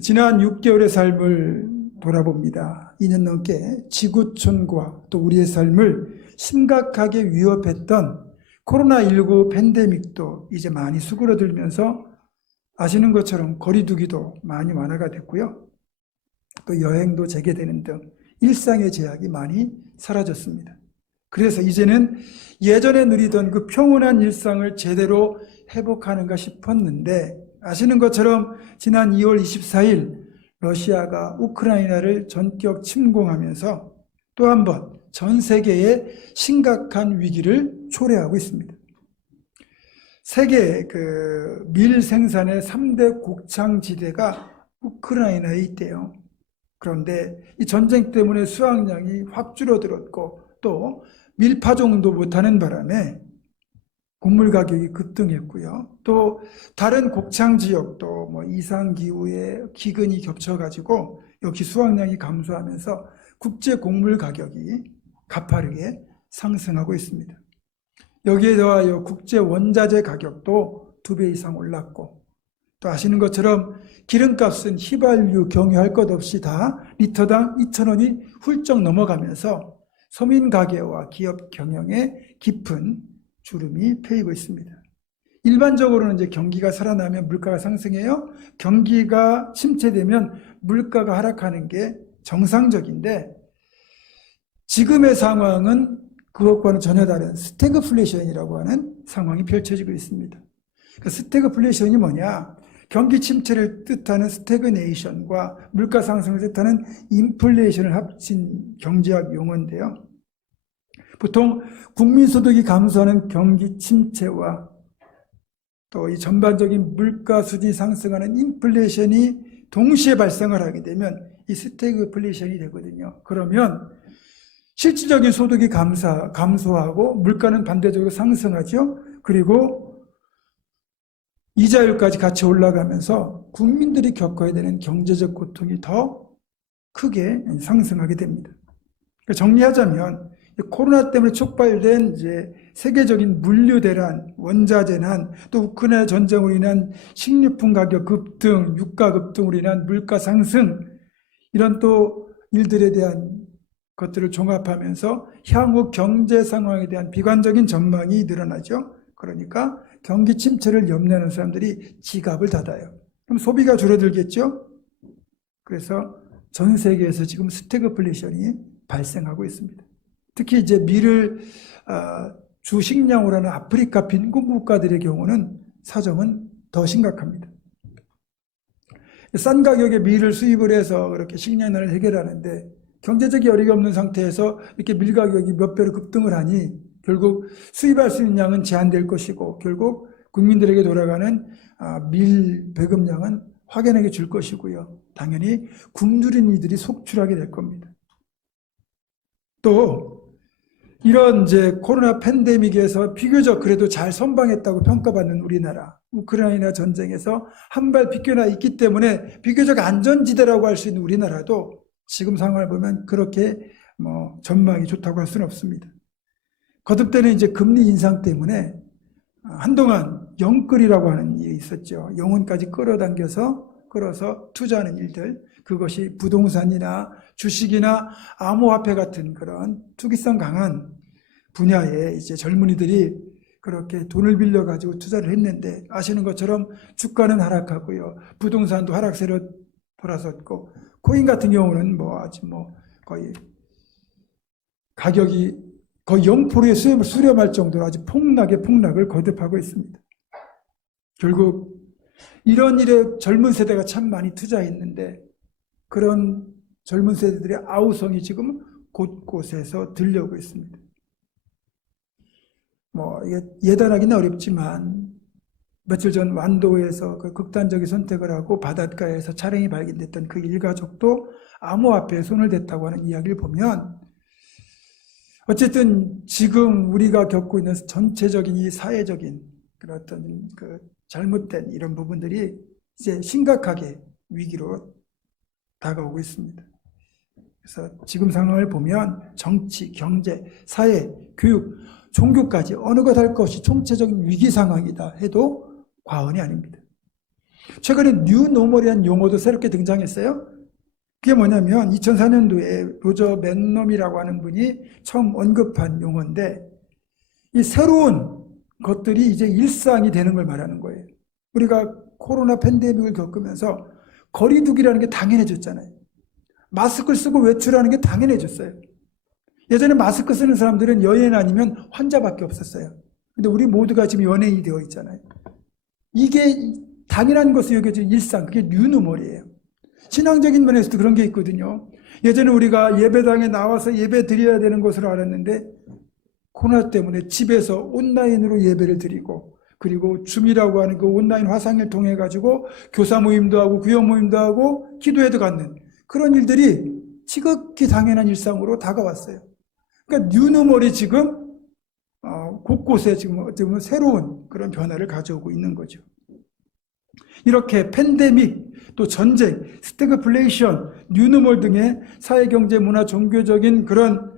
지난 6개월의 삶을 돌아봅니다. 2년 넘게 지구촌과 또 우리의 삶을 심각하게 위협했던 코로나19 팬데믹도 이제 많이 수그러들면서 아시는 것처럼 거리두기도 많이 완화가 됐고요. 또 여행도 재개되는 등 일상의 제약이 많이 사라졌습니다. 그래서 이제는 예전에 누리던 그 평온한 일상을 제대로 회복하는가 싶었는데 아시는 것처럼 지난 2월 24일 러시아가 우크라이나를 전격 침공하면서 또 한 번 전 세계에 심각한 위기를 초래하고 있습니다. 세계 밀 생산의 3대 곡창지대가 우크라이나에 있대요. 그런데 이 전쟁 때문에 수확량이 확 줄어들었고 또 밀파종도 못하는 바람에 곡물 가격이 급등했고요. 또 다른 곡창 지역도 이상 기후에 기근이 겹쳐가지고 역시 수확량이 감소하면서 국제 곡물 가격이 가파르게 상승하고 있습니다. 여기에 더하여 국제 원자재 가격도 2배 이상 올랐고 또 아시는 것처럼 기름값은 휘발유 경유할 것 없이 다 리터당 2,000원이 훌쩍 넘어가면서 서민 가계와 기업 경영에 깊은 주름이 패이고 있습니다. 일반적으로는 이제 경기가 살아나면 물가가 상승해요. 경기가 침체되면 물가가 하락하는 게 정상적인데 지금의 상황은 그것과는 전혀 다른 스태그플레이션이라고 하는 상황이 펼쳐지고 있습니다. 그 스태그플레이션이 뭐냐? 경기 침체를 뜻하는 스태그네이션과 물가 상승을 뜻하는 인플레이션을 합친 경제학 용어인데요. 보통 국민소득이 감소하는 경기 침체와 또 이 전반적인 물가 수준이 상승하는 인플레이션이 동시에 발생을 하게 되면 이 스태그플레이션이 되거든요. 그러면 실질적인 소득이 감소하고 물가는 반대적으로 상승하죠. 그리고 이자율까지 같이 올라가면서 국민들이 겪어야 되는 경제적 고통이 더 크게 상승하게 됩니다. 정리하자면 코로나 때문에 촉발된 이제 세계적인 물류 대란, 원자재 난, 또 우크라이나 전쟁으로 인한 식료품 가격 급등, 유가 급등으로 인한 물가 상승 이런 또 일들에 대한 것들을 종합하면서 향후 경제 상황에 대한 비관적인 전망이 늘어나죠. 그러니까 경기 침체를 염려하는 사람들이 지갑을 닫아요. 그럼 소비가 줄어들겠죠. 그래서 전 세계에서 지금 스태그플레이션이 발생하고 있습니다. 특히 이제 밀을 주 식량으로 하는 아프리카 빈곤 국가들의 경우는 사정은 더 심각합니다. 싼 가격에 밀을 수입을 해서 그렇게 식량난을 해결하는데 경제적 여력이 없는 상태에서 이렇게 밀 가격이 몇 배로 급등을 하니 결국 수입할 수 있는 양은 제한될 것이고 결국 국민들에게 돌아가는 밀 배급량은 확연하게 줄 것이고요. 당연히 굶주린 이들이 속출하게 될 겁니다. 또 이런 이제 코로나 팬데믹에서 비교적 그래도 잘 선방했다고 평가받는 우리나라, 우크라이나 전쟁에서 한 발 비껴나 있기 때문에 비교적 안전지대라고 할 수 있는 우리나라도 지금 상황을 보면 그렇게 전망이 좋다고 할 수는 없습니다. 거듭되는 이제 금리 인상 때문에 한동안 영끌이라고 하는 일이 있었죠. 영혼까지 끌어서 투자하는 일들, 그것이 부동산이나 주식이나 암호화폐 같은 그런 투기성 강한 분야에 이제 젊은이들이 그렇게 돈을 빌려가지고 투자를 했는데 아시는 것처럼 주가는 하락하고요. 부동산도 하락세로 돌아섰고 코인 같은 경우는 거의 가격이 거의 0%의 수렴할 정도로 아주 폭락을 거듭하고 있습니다. 결국 이런 일에 젊은 세대가 참 많이 투자했는데 그런 젊은 세대들의 아우성이 지금 곳곳에서 들려오고 있습니다. 이게 예단하기는 어렵지만 며칠 전 완도에서 그 극단적인 선택을 하고 바닷가에서 차량이 발견됐던 그 일가족도 암호화폐에 손을 댔다고 하는 이야기를 보면 어쨌든 지금 우리가 겪고 있는 전체적인 이 사회적인 그런 어떤 그 잘못된 이런 부분들이 이제 심각하게 위기로 다가오고 있습니다. 그래서 지금 상황을 보면 정치, 경제, 사회, 교육, 종교까지 어느 것 할 것이 총체적인 위기 상황이다 해도 과언이 아닙니다. 최근에 뉴노멀이라는 용어도 새롭게 등장했어요. 그게 뭐냐면 2004년도에 로저 맨놈이라고 하는 분이 처음 언급한 용어인데, 이 새로운 것들이 이제 일상이 되는 걸 말하는 거예요. 우리가 코로나 팬데믹을 겪으면서 거리두기라는 게 당연해졌잖아요. 마스크를 쓰고 외출하는 게 당연해졌어요. 예전에 마스크 쓰는 사람들은 연예인 아니면 환자밖에 없었어요. 근데 우리 모두가 지금 연예인이 되어 있잖아요. 이게 당연한 것을 여겨진 일상, 그게 뉴노멀이에요. 신앙적인 면에서도 그런 게 있거든요. 예전에 우리가 예배당에 나와서 예배 드려야 되는 것으로 알았는데 코로나 때문에 집에서 온라인으로 예배를 드리고, 그리고 줌이라고 하는 그 온라인 화상을 통해 가지고 교사 모임도 하고 구역 모임도 하고 기도회도 갖는 그런 일들이 지극히 당연한 일상으로 다가왔어요. 그러니까 뉴노멀이 지금 곳곳에 지금 어쩌면 새로운 그런 변화를 가져오고 있는 거죠. 이렇게 팬데믹, 또 전쟁, 스태그플레이션, 뉴노멀 등의 사회, 경제, 문화, 종교적인 그런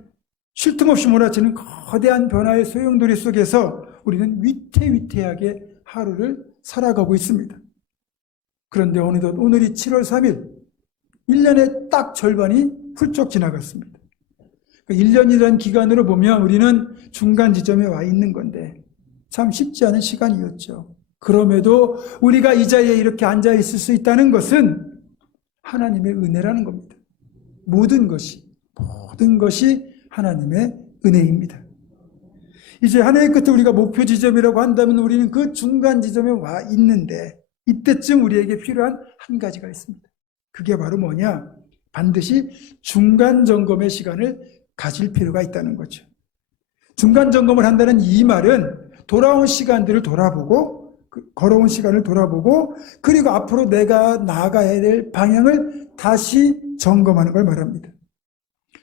쉴 틈 없이 몰아치는 거대한 변화의 소용돌이 속에서 우리는 위태위태하게 하루를 살아가고 있습니다. 그런데 어느덧 오늘이 7월 3일, 1년의 딱 절반이 훌쩍 지나갔습니다. 1년이라는 기간으로 보면 우리는 중간 지점에 와 있는 건데 참 쉽지 않은 시간이었죠. 그럼에도 우리가 이 자리에 이렇게 앉아 있을 수 있다는 것은 하나님의 은혜라는 겁니다. 모든 것이 하나님의 은혜입니다. 이제 한 해의 끝에 우리가 목표 지점이라고 한다면 우리는 그 중간 지점에 와 있는데, 이때쯤 우리에게 필요한 한 가지가 있습니다. 그게 바로 뭐냐? 반드시 중간 점검의 시간을 가질 필요가 있다는 거죠. 중간 점검을 한다는 이 말은 돌아온 시간들을 돌아보고, 걸어온 시간을 돌아보고, 그리고 앞으로 내가 나아가야 될 방향을 다시 점검하는 걸 말합니다.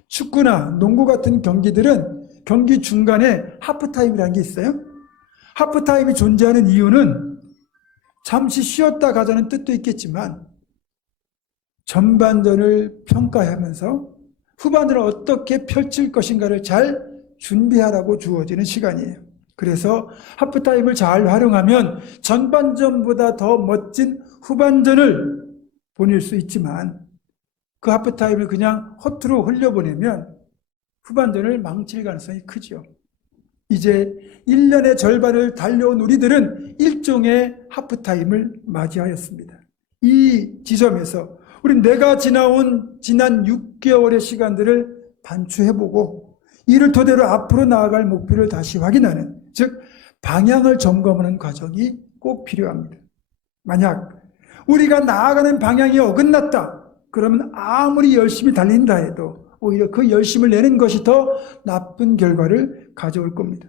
축구나 농구 같은 경기들은 경기 중간에 하프타임이라는 게 있어요. 하프타임이 존재하는 이유는 잠시 쉬었다 가자는 뜻도 있겠지만 전반전을 평가하면서 후반전을 어떻게 펼칠 것인가를 잘 준비하라고 주어지는 시간이에요. 그래서 하프타임을 잘 활용하면 전반전보다 더 멋진 후반전을 보낼 수 있지만, 그 하프타임을 그냥 허투루 흘려보내면 후반전을 망칠 가능성이 크죠. 이제 1년의 절반을 달려온 우리들은 일종의 하프타임을 맞이하였습니다. 이 지점에서 우리 내가 지난 6개월의 시간들을 반추해보고 이를 토대로 앞으로 나아갈 목표를 다시 확인하는, 즉 방향을 점검하는 과정이 꼭 필요합니다. 만약 우리가 나아가는 방향이 어긋났다, 그러면 아무리 열심히 달린다 해도 오히려 그 열심을 내는 것이 더 나쁜 결과를 가져올 겁니다.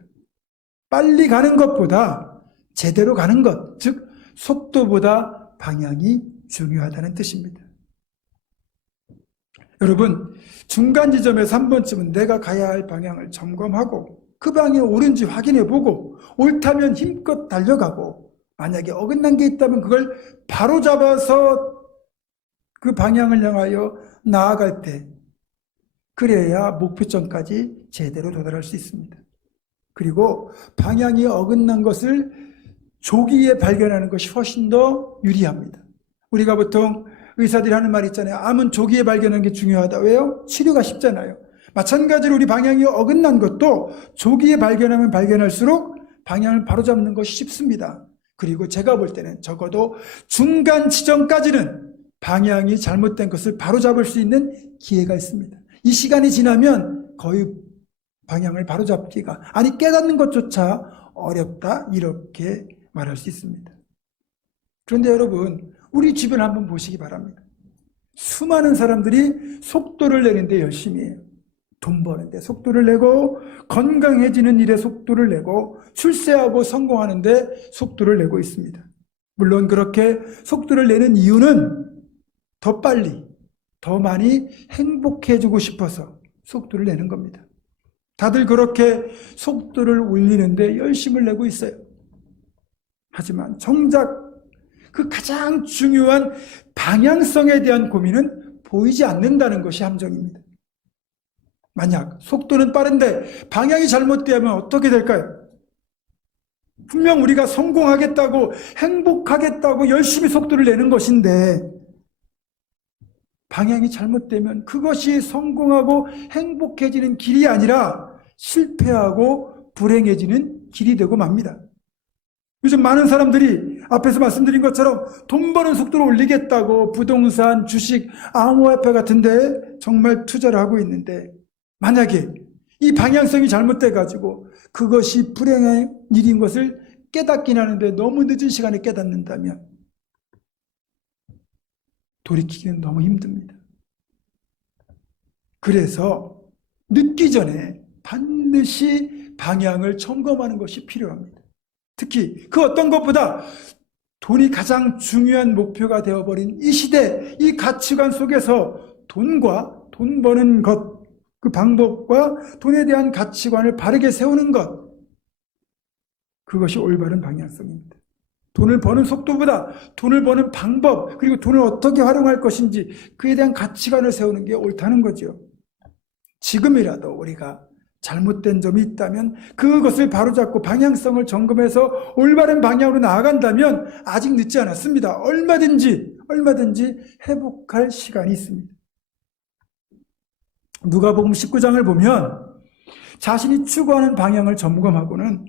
빨리 가는 것보다 제대로 가는 것, 즉 속도보다 방향이 중요하다는 뜻입니다. 여러분, 중간 지점에서 한 번쯤은 내가 가야 할 방향을 점검하고 그 방향이 옳은지 확인해보고 옳다면 힘껏 달려가고, 만약에 어긋난 게 있다면 그걸 바로 잡아서 그 방향을 향하여 나아갈 때, 그래야 목표점까지 제대로 도달할 수 있습니다. 그리고 방향이 어긋난 것을 조기에 발견하는 것이 훨씬 더 유리합니다. 우리가 보통 의사들이 하는 말 있잖아요. 암은 조기에 발견하는 게 중요하다. 왜요? 치료가 쉽잖아요. 마찬가지로 우리 방향이 어긋난 것도 조기에 발견하면 발견할수록 방향을 바로잡는 것이 쉽습니다. 그리고 제가 볼 때는 적어도 중간 지점까지는 방향이 잘못된 것을 바로잡을 수 있는 기회가 있습니다. 이 시간이 지나면 거의 방향을 바로잡기가, 아니 깨닫는 것조차 어렵다, 이렇게 말할 수 있습니다. 그런데 여러분, 우리 주변을 한번 보시기 바랍니다. 수많은 사람들이 속도를 내는데 열심히 해요. 돈 버는데 속도를 내고, 건강해지는 일에 속도를 내고, 출세하고 성공하는데 속도를 내고 있습니다. 물론 그렇게 속도를 내는 이유는 더 빨리, 더 많이 행복해지고 싶어서 속도를 내는 겁니다. 다들 그렇게 속도를 올리는데 열심을 내고 있어요. 하지만 정작 그 가장 중요한 방향성에 대한 고민은 보이지 않는다는 것이 함정입니다. 만약 속도는 빠른데 방향이 잘못되면 어떻게 될까요? 분명 우리가 성공하겠다고, 행복하겠다고 열심히 속도를 내는 것인데 방향이 잘못되면 그것이 성공하고 행복해지는 길이 아니라 실패하고 불행해지는 길이 되고 맙니다. 요즘 많은 사람들이 앞에서 말씀드린 것처럼 돈 버는 속도를 올리겠다고 부동산, 주식, 암호화폐 같은데 정말 투자를 하고 있는데, 만약에 이 방향성이 잘못돼가지고 그것이 불행한 일인 것을 깨닫긴 하는데 너무 늦은 시간에 깨닫는다면 돌이키기는 너무 힘듭니다. 그래서 늦기 전에 반드시 방향을 점검하는 것이 필요합니다. 특히 그 어떤 것보다 돈이 가장 중요한 목표가 되어버린 이 시대, 이 가치관 속에서 돈과 돈 버는 것, 그 방법과 돈에 대한 가치관을 바르게 세우는 것, 그것이 올바른 방향성입니다. 돈을 버는 속도보다 돈을 버는 방법, 그리고 돈을 어떻게 활용할 것인지 그에 대한 가치관을 세우는 게 옳다는 거죠. 지금이라도 우리가 잘못된 점이 있다면 그것을 바로잡고 방향성을 점검해서 올바른 방향으로 나아간다면 아직 늦지 않았습니다. 얼마든지 회복할 시간이 있습니다. 누가복음 19장을 보면 자신이 추구하는 방향을 점검하고는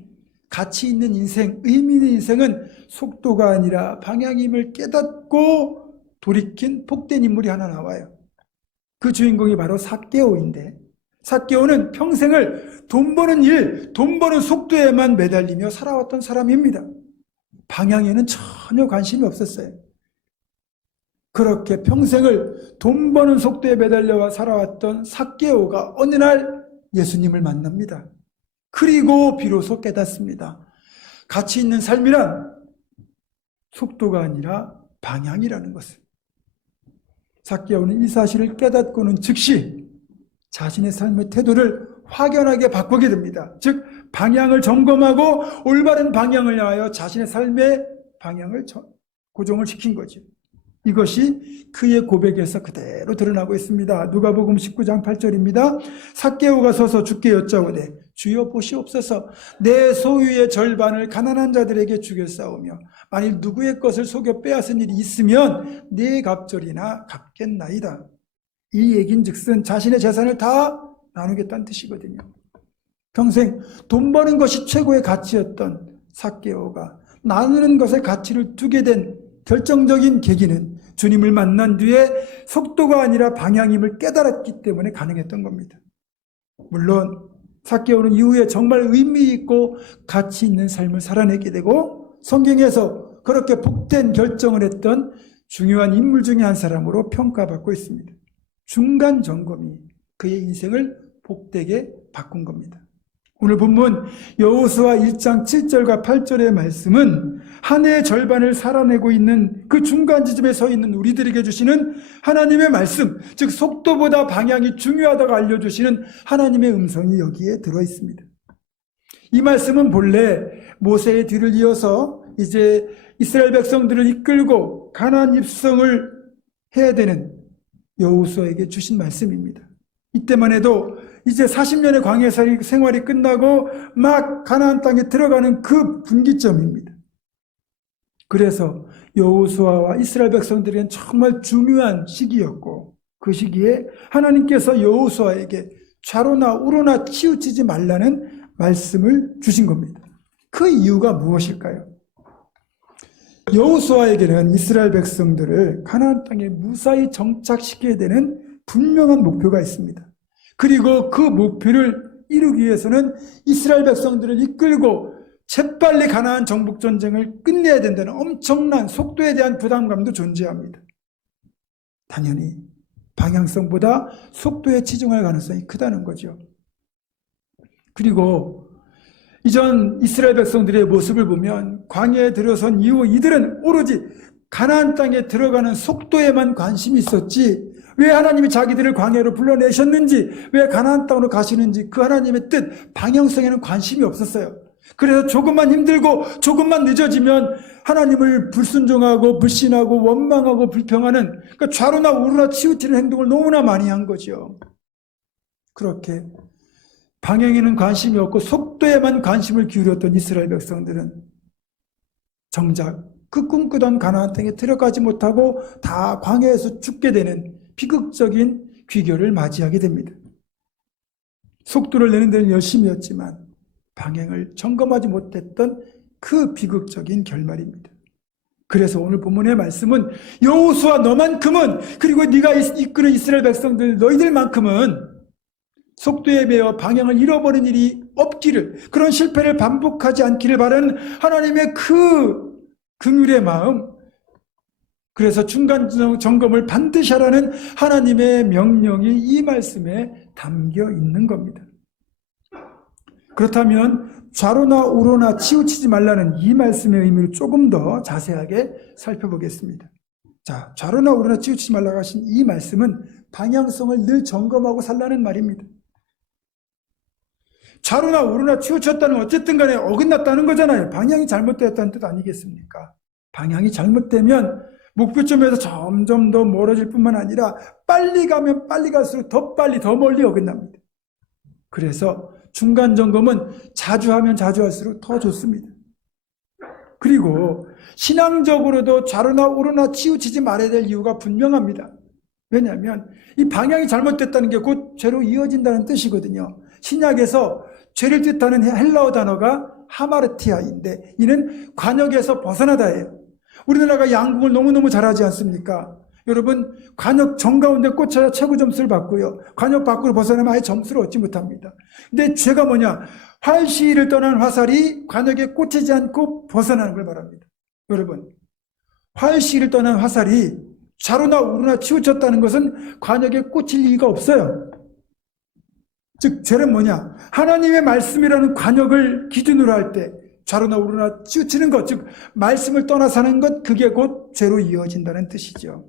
가치 있는 인생, 의미 있는 인생은 속도가 아니라 방향임을 깨닫고 돌이킨 복된 인물이 하나 나와요. 그 주인공이 바로 삭개오인데, 삭개오는 평생을 돈 버는 일, 돈 버는 속도에만 매달리며 살아왔던 사람입니다. 방향에는 전혀 관심이 없었어요. 그렇게 평생을 돈 버는 속도에 매달려 살아왔던 삭개오가 어느 날 예수님을 만납니다. 그리고 비로소 깨닫습니다. 가치 있는 삶이란 속도가 아니라 방향이라는 것을. 삭개오는 이 사실을 깨닫고는 즉시 자신의 삶의 태도를 확연하게 바꾸게 됩니다. 즉 방향을 점검하고 올바른 방향을 향하여 자신의 삶의 방향을 고정을 시킨 거죠. 이것이 그의 고백에서 그대로 드러나고 있습니다. 누가복음 19장 8절입니다. 삭개오가 서서 주께 여짜오되 주여 보시옵소서, 내 소유의 절반을 가난한 자들에게 주겠사오며 만일 누구의 것을 속여 빼앗은 일이 있으면 네 갑절이나 갚겠나이다. 이 얘긴즉슨 자신의 재산을 다 나누겠다는 뜻이거든요. 평생 돈 버는 것이 최고의 가치였던 삭개오가 나누는 것에 가치를 두게 된 결정적인 계기는 주님을 만난 뒤에 속도가 아니라 방향임을 깨달았기 때문에 가능했던 겁니다. 물론 삭개오는 이후에 정말 의미 있고 가치 있는 삶을 살아내게 되고 성경에서 그렇게 복된 결정을 했던 중요한 인물 중에 한 사람으로 평가받고 있습니다. 중간 점검이 그의 인생을 복되게 바꾼 겁니다. 오늘 본문 여호수아 1장 7절과 8절의 말씀은 한 해의 절반을 살아내고 있는 그 중간 지점에 서 있는 우리들에게 주시는 하나님의 말씀, 즉 속도보다 방향이 중요하다고 알려주시는 하나님의 음성이 여기에 들어있습니다. 이 말씀은 본래 모세의 뒤를 이어서 이제 이스라엘 백성들을 이끌고 가나안 입성을 해야 되는 여호수아에게 주신 말씀입니다. 이때만 해도 이제 40년의 광야 생활이 끝나고 막 가나안 땅에 들어가는 그 분기점입니다. 그래서 여호수아와 이스라엘 백성들에게는 정말 중요한 시기였고, 그 시기에 하나님께서 여호수아에게 좌로나 우로나 치우치지 말라는 말씀을 주신 겁니다. 그 이유가 무엇일까요? 여호수아에게는 이스라엘 백성들을 가나안 땅에 무사히 정착시켜야 되는 분명한 목표가 있습니다. 그리고 그 목표를 이루기 위해서는 이스라엘 백성들을 이끌고 재빨리 가나안 정복 전쟁을 끝내야 된다는 엄청난 속도에 대한 부담감도 존재합니다. 당연히 방향성보다 속도에 치중할 가능성이 크다는 거죠. 그리고 이전 이스라엘 백성들의 모습을 보면 광야에 들어선 이후 이들은 오로지 가나안 땅에 들어가는 속도에만 관심이 있었지, 왜 하나님이 자기들을 광야로 불러내셨는지, 왜 가나안 땅으로 가시는지 그 하나님의 뜻, 방향성에는 관심이 없었어요. 그래서 조금만 힘들고 조금만 늦어지면 하나님을 불순종하고 불신하고 원망하고 불평하는, 그러니까 좌로나 우로나 치우치는 행동을 너무나 많이 한 거죠. 그렇게 방향에는 관심이 없고 속도에만 관심을 기울였던 이스라엘 백성들은 정작 그 꿈꾸던 가나안 땅에 들어가지 못하고 다 광야에서 죽게 되는 비극적인 귀결을 맞이하게 됩니다. 속도를 내는 데는 열심히 했지만 방향을 점검하지 못했던 그 비극적인 결말입니다. 그래서 오늘 본문의 말씀은 여호수아 너만큼은, 그리고 네가 이끄는 이스라엘 백성들 너희들만큼은 속도에 매여 방향을 잃어버린 일이 없기를, 그런 실패를 반복하지 않기를 바라는 하나님의 그 긍휼의 마음, 그래서 중간 점검을 반드시 하라는 하나님의 명령이 이 말씀에 담겨 있는 겁니다. 그렇다면 좌로나 우로나 치우치지 말라는 이 말씀의 의미를 조금 더 자세하게 살펴보겠습니다. 자, 좌로나 우로나 치우치지 말라고 하신 이 말씀은 방향성을 늘 점검하고 살라는 말입니다. 좌로나 우로나 치우쳤다는 어쨌든 간에 어긋났다는 거잖아요. 방향이 잘못되었다는 뜻 아니겠습니까? 방향이 잘못되면 목표점에서 점점 더 멀어질 뿐만 아니라 빨리 가면 빨리 갈수록 더 빨리 더 멀리 어긋납니다. 그래서 중간 점검은 자주 하면 자주 할수록 더 좋습니다. 그리고 신앙적으로도 좌로나 우로나 치우치지 말아야 될 이유가 분명합니다. 왜냐하면 이 방향이 잘못됐다는 게 곧 죄로 이어진다는 뜻이거든요. 신약에서 죄를 뜻하는 헬라어 단어가 하마르티아인데 이는 관역에서 벗어나다예요. 우리나라가 양궁을 너무너무 잘하지 않습니까? 여러분, 관역 정가운데 꽂혀야 최고 점수를 받고요. 관역 밖으로 벗어나면 아예 점수를 얻지 못합니다. 근데 죄가 뭐냐? 활시위를 떠난 화살이 관역에 꽂히지 않고 벗어나는 걸 말합니다. 여러분, 활시위를 떠난 화살이 좌로나 우로나 치우쳤다는 것은 관역에 꽂힐 이유가 없어요. 즉, 죄는 뭐냐? 하나님의 말씀이라는 관역을 기준으로 할 때 좌로나 우로나 치우치는 것, 즉 말씀을 떠나 사는 것, 그게 곧 죄로 이어진다는 뜻이죠.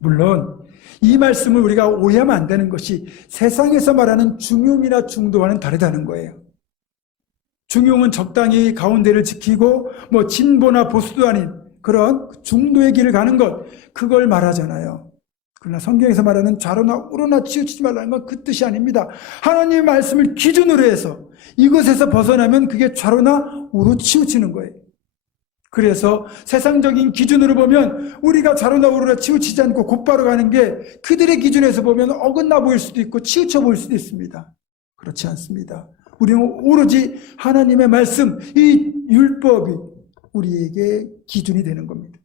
물론 이 말씀을 우리가 오해하면 안 되는 것이 세상에서 말하는 중용이나 중도와는 다르다는 거예요. 중용은 적당히 가운데를 지키고 진보나 보수도 아닌 그런 중도의 길을 가는 것, 그걸 말하잖아요. 그러나 성경에서 말하는 좌로나 우로나 치우치지 말라는 건 그 뜻이 아닙니다. 하나님의 말씀을 기준으로 해서 이것에서 벗어나면 그게 좌로나 우로 치우치는 거예요. 그래서 세상적인 기준으로 보면 우리가 좌로나 우로나 치우치지 않고 곧바로 가는 게 그들의 기준에서 보면 어긋나 보일 수도 있고 치우쳐 보일 수도 있습니다. 그렇지 않습니다. 우리는 오로지 하나님의 말씀, 이 율법이 우리에게 기준이 되는 겁니다.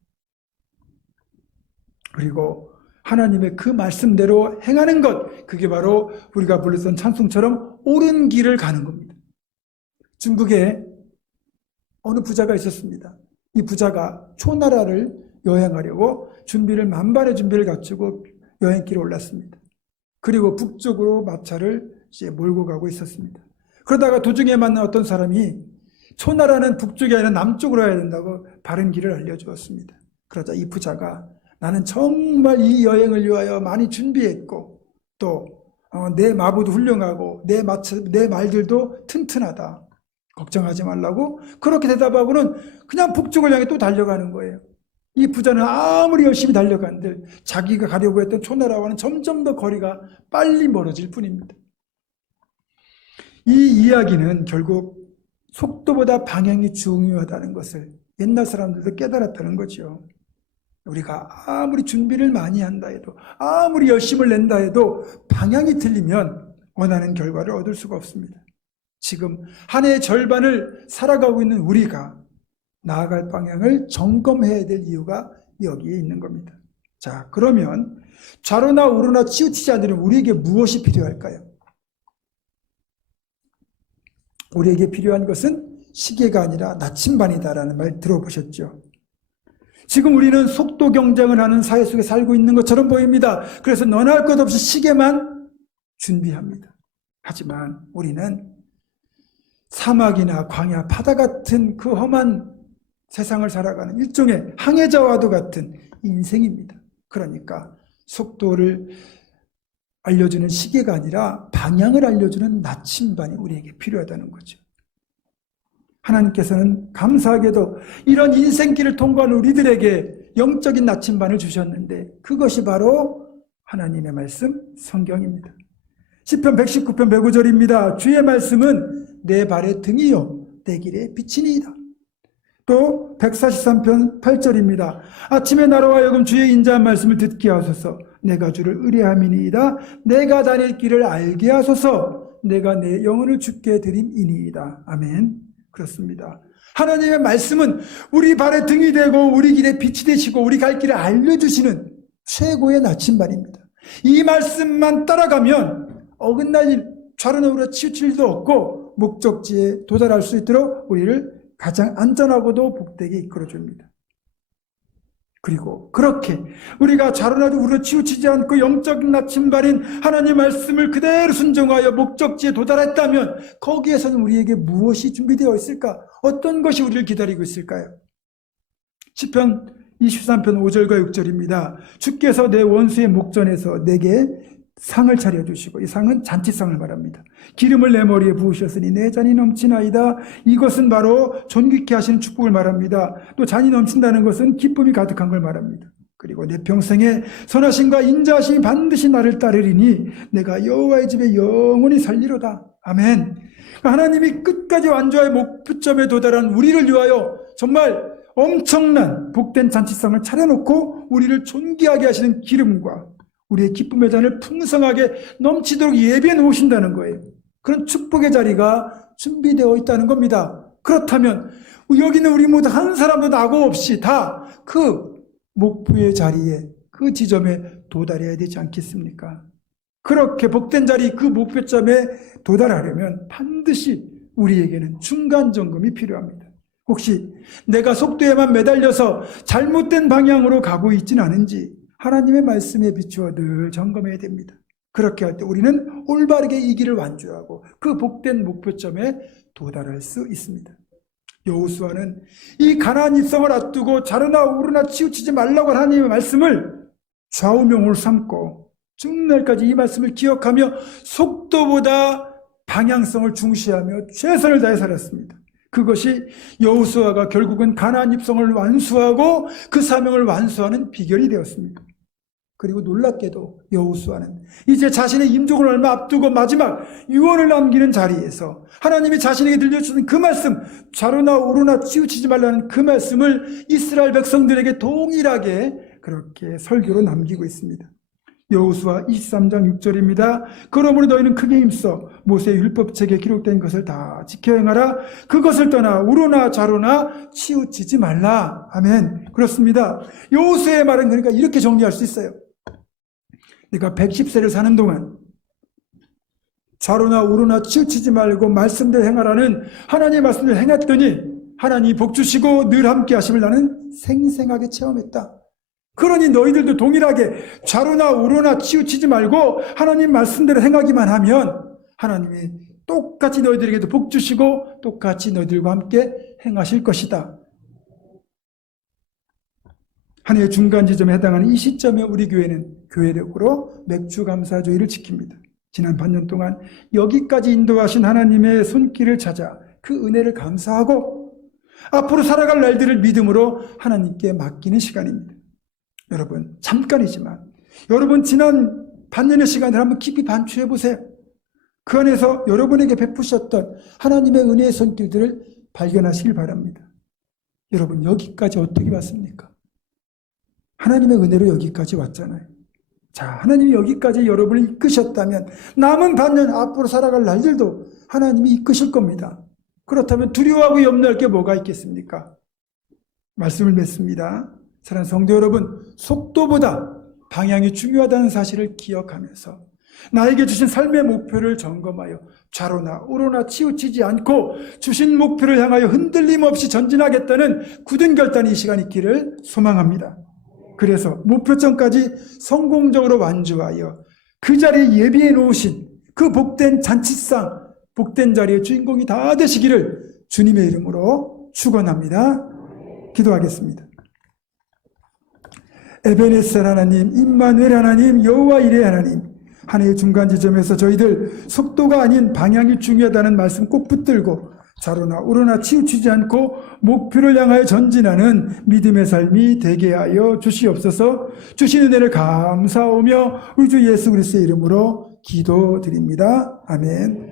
그리고 하나님의 그 말씀대로 행하는 것, 그게 바로 우리가 불렀던 찬송처럼 옳은 길을 가는 겁니다. 중국에 어느 부자가 있었습니다. 이 부자가 초나라를 여행하려고 만반의 준비를 갖추고 여행길에 올랐습니다. 그리고 북쪽으로 마차를 이제 몰고 가고 있었습니다. 그러다가 도중에 만난 어떤 사람이 초나라는 북쪽이 아니라 남쪽으로 가야 된다고 바른 길을 알려주었습니다. 그러자 이 부자가 나는 정말 이 여행을 위하여 많이 준비했고 또 내 마부도 훌륭하고 내 말들도 튼튼하다. 걱정하지 말라고 그렇게 대답하고는 그냥 북쪽을 향해 또 달려가는 거예요. 이 부자는 아무리 열심히 달려간들 자기가 가려고 했던 초나라와는 점점 더 거리가 빨리 멀어질 뿐입니다. 이 이야기는 결국 속도보다 방향이 중요하다는 것을 옛날 사람들도 깨달았다는 거죠. 우리가 아무리 준비를 많이 한다 해도 아무리 열심을 낸다 해도 방향이 틀리면 원하는 결과를 얻을 수가 없습니다. 지금 한 해의 절반을 살아가고 있는 우리가 나아갈 방향을 점검해야 될 이유가 여기에 있는 겁니다. 자, 그러면 좌로나 우로나 치우치지 않으려면 우리에게 무엇이 필요할까요? 우리에게 필요한 것은 시계가 아니라 나침반이다라는 말 들어보셨죠? 지금 우리는 속도 경쟁을 하는 사회 속에 살고 있는 것처럼 보입니다. 그래서 너나 할 것 없이 시계만 준비합니다. 하지만 우리는 사막이나 광야, 바다 같은 그 험한 세상을 살아가는 일종의 항해자와도 같은 인생입니다. 그러니까 속도를 알려주는 시계가 아니라 방향을 알려주는 나침반이 우리에게 필요하다는 거죠. 하나님께서는 감사하게도 이런 인생길을 통과하는 우리들에게 영적인 나침반을 주셨는데 그것이 바로 하나님의 말씀, 성경입니다. 시편 119편 105절입니다. 주의 말씀은 내 발의 등이요 내 길의 빛이니이다. 또 143편 8절입니다. 아침에 나로 하여금 주의 인자한 말씀을 듣게 하소서. 내가 주를 의뢰함이니이다. 내가 다닐 길을 알게 하소서. 내가 내 영혼을 주께 드림이니이다. 아멘. 그렇습니다. 하나님의 말씀은 우리 발의 등이 되고 우리 길에 빛이 되시고 우리 갈 길을 알려주시는 최고의 나침반입니다. 이 말씀만 따라가면 어긋날 일, 좌로나 우로 치우칠 일도 없고 목적지에 도달할 수 있도록 우리를 가장 안전하고도 복되게 이끌어줍니다. 그리고 그렇게 우리가 좌로나 우로 치우치지 않고 영적인 나침반인 하나님의 말씀을 그대로 순종하여 목적지에 도달했다면 거기에서는 우리에게 무엇이 준비되어 있을까? 어떤 것이 우리를 기다리고 있을까요? 시편 23편 5절과 6절입니다. 주께서 내 원수의 목전에서 내게 상을 차려주시고, 이 상은 잔치상을 말합니다. 기름을 내 머리에 부으셨으니 내 잔이 넘치나이다. 이것은 바로 존귀케 하시는 축복을 말합니다. 또 잔이 넘친다는 것은 기쁨이 가득한 걸 말합니다. 그리고 내 평생에 선하심과 인자하심이 반드시 나를 따르리니 내가 여호와의 집에 영원히 살리로다. 아멘. 하나님이 끝까지 완주의 목표점에 도달한 우리를 위하여 정말 엄청난 복된 잔치상을 차려놓고 우리를 존귀하게 하시는 기름과 우리의 기쁨의 잔을 풍성하게 넘치도록 예비해 놓으신다는 거예요. 그런 축복의 자리가 준비되어 있다는 겁니다. 그렇다면 여기는 우리 모두 한 사람도 낙오 없이 다 그 목표의 자리에, 그 지점에 도달해야 되지 않겠습니까? 그렇게 복된 자리, 그 목표점에 도달하려면 반드시 우리에게는 중간 점검이 필요합니다. 혹시 내가 속도에만 매달려서 잘못된 방향으로 가고 있지는 않은지 하나님의 말씀에 비추어 늘 점검해야 됩니다. 그렇게 할 때 우리는 올바르게 이 길을 완주하고 그 복된 목표점에 도달할 수 있습니다. 여호수아는 이 가나안 입성을 앞두고 좌로나 우로나 치우치지 말라고 하나님의 말씀을 좌우명으로 삼고 죽날까지 이 말씀을 기억하며 속도보다 방향성을 중시하며 최선을 다해 살았습니다. 그것이 여호수아가 결국은 가나안 입성을 완수하고 그 사명을 완수하는 비결이 되었습니다. 그리고 놀랍게도 여호수아는 이제 자신의 임종을 얼마 앞두고 마지막 유언을 남기는 자리에서 하나님이 자신에게 들려주신 그 말씀, 좌로나 우로나 치우치지 말라는 그 말씀을 이스라엘 백성들에게 동일하게 그렇게 설교로 남기고 있습니다. 여호수아 23장 6절입니다. 그러므로 너희는 크게 힘써 모세의 율법책에 기록된 것을 다 지켜 행하라. 그것을 떠나 우로나 좌로나 치우치지 말라. 아멘. 그렇습니다. 여호수아의 말은 그러니까 이렇게 정리할 수 있어요. 내가 110세를 사는 동안 좌로나 우로나 치우치지 말고 말씀대로 행하라는 하나님의 말씀을 행했더니 하나님이 복 주시고 늘 함께 하심을 나는 생생하게 체험했다. 그러니 너희들도 동일하게 좌로나 우로나 치우치지 말고 하나님 말씀대로 행하기만 하면 하나님이 똑같이 너희들에게도 복 주시고 똑같이 너희들과 함께 행하실 것이다. 한 해의 중간 지점에 해당하는 이 시점에 우리 교회는 교회력으로 맥주 감사주의를 지킵니다. 지난 반년 동안 여기까지 인도하신 하나님의 손길을 찾아 그 은혜를 감사하고 앞으로 살아갈 날들을 믿음으로 하나님께 맡기는 시간입니다. 여러분, 잠깐이지만 여러분 지난 반년의 시간을 한번 깊이 반추해 보세요. 그 안에서 여러분에게 베푸셨던 하나님의 은혜의 손길들을 발견하시길 바랍니다. 여러분, 여기까지 어떻게 왔습니까? 하나님의 은혜로 여기까지 왔잖아요. 자, 하나님이 여기까지 여러분을 이끄셨다면 남은 반년 앞으로 살아갈 날들도 하나님이 이끄실 겁니다. 그렇다면 두려워하고 염려할 게 뭐가 있겠습니까? 말씀을 맺습니다. 사랑하는 성도 여러분, 속도보다 방향이 중요하다는 사실을 기억하면서 나에게 주신 삶의 목표를 점검하여 좌로나 우로나 치우치지 않고 주신 목표를 향하여 흔들림 없이 전진하겠다는 굳은 결단이 이 시간 있기를 소망합니다. 그래서 목표점까지 성공적으로 완주하여 그 자리에 예비해 놓으신 그 복된 잔치상, 복된 자리의 주인공이 다 되시기를 주님의 이름으로 축원합니다. 기도하겠습니다. 에베네셀 하나님, 임마누엘 하나님, 여호와 이레 하나님, 한 해의 중간 지점에서 저희들 속도가 아닌 방향이 중요하다는 말씀 꼭 붙들고 좌로나 우로나 치우치지 않고 목표를 향하여 전진하는 믿음의 삶이 되게 하여 주시옵소서. 주신 은혜를 감사하며 우리 주 예수 그리스도의 이름으로 기도드립니다. 아멘.